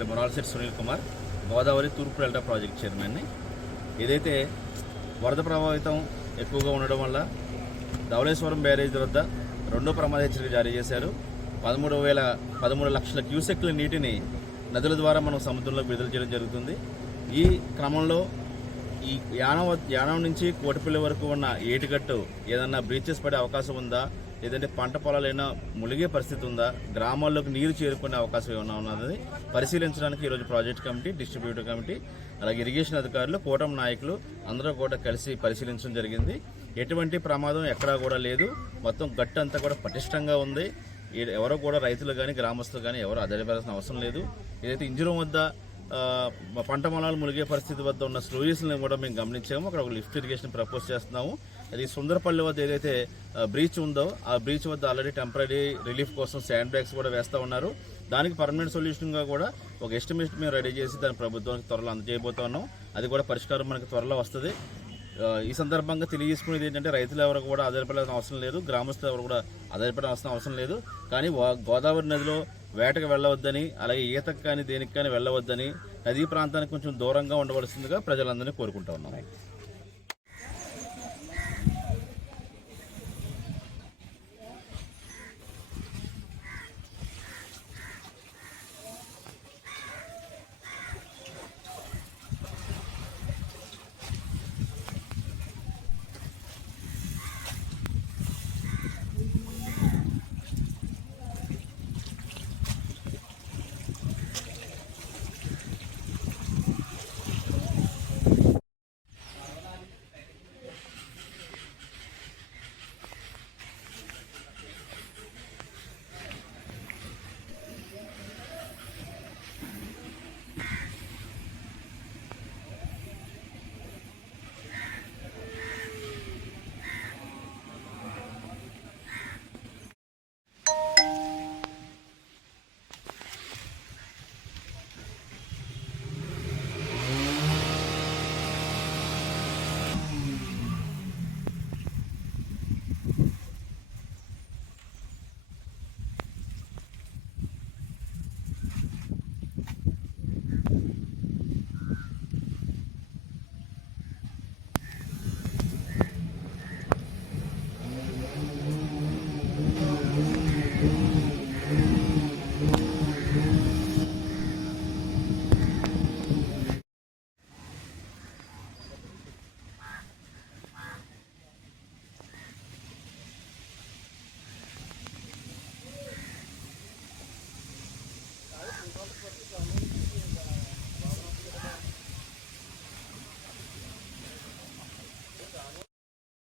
పేరు మొరాలశెట్టి సునీల్ కుమార్, గోదావరి తూర్పు delta project చైర్మన్ని. ఏదైతే వరద ప్రభావితం ఎక్కువగా ఉండడం వల్ల ధవళేశ్వరం బ్యారేజ్ వద్ద రెండో ప్రమాద హెచ్చరిక జారీ చేశారు. 13 లక్షల క్యూసెక్ల నీటిని నదుల ద్వారా మనం సముద్రంలోకి విడుదల చేయడం జరుగుతుంది. ఈ క్రమంలో ఈ యానం నుంచి కోటిపల్లి వరకు ఉన్న ఏటిగట్టు ఏదన్నా బ్రీచెస్ పడే అవకాశం ఉందా, లేదంటే పంట పొలాలైనా మునిగే పరిస్థితి ఉందా, గ్రామాల్లోకి నీరు చేరుకునే అవకాశం ఏమైనా ఉన్నది పరిశీలించడానికి ఈరోజు ప్రాజెక్ట్ కమిటీ, డిస్ట్రిబ్యూటర్ కమిటీ, అలాగే ఇరిగేషన్ అధికారులు, కూటమి నాయకులు అందరూ కూడా కలిసి పరిశీలించడం జరిగింది. ఎటువంటి ప్రమాదం ఎక్కడా కూడా లేదు. మొత్తం గట్టు అంతా కూడా పటిష్టంగా ఉంది. ఎవరో కూడా రైతులు కానీ గ్రామస్తులు కానీ ఎవరు ఆధారపడాల్సిన అవసరం లేదు. ఏదైతే ఇంజరం వద్ద పంట పొలాలు మునిగే పరిస్థితి వద్ద ఉన్న స్లూయిస్లను కూడా మేము గమనించాము. అక్కడ ఒక లిఫ్ట్ ఇరిగేషన్ ప్రపోజ్ చేస్తున్నాము. అది సుందరపల్లి వద్ద ఏదైతే బ్రీచ్ ఉందో ఆ బ్రీచ్ వద్ద ఆల్రెడీ టెంపరీ రిలీఫ్ కోసం శాండ్ బ్యాగ్స్ కూడా వేస్తూ ఉన్నారు. దానికి పర్మనెంట్ సొల్యూషన్గా కూడా ఒక ఎస్టిమేట్ మేము రెడీ చేసి దాని ప్రభుత్వానికి త్వరలో అందజేయబోతా ఉన్నాం. అది కూడా పరిష్కారం మనకి త్వరలో వస్తుంది. ఈ సందర్భంగా తెలియజేసుకునేది ఏంటంటే రైతులు ఎవరు కూడా ఆధారపడాల్సిన అవసరం లేదు, గ్రామస్తులు ఎవరు కూడా ఆధారపడాల్సిన అవసరం లేదు. కానీ గోదావరి నదిలో వేటకు వెళ్ళవద్దని, అలాగే ఈతకు కానీ దేనికి కానీ వెళ్ళవద్దని, నదీ ప్రాంతానికి కొంచెం దూరంగా ఉండవలసిందిగా ప్రజలందరినీ కోరుకుంటా ఉన్నాం.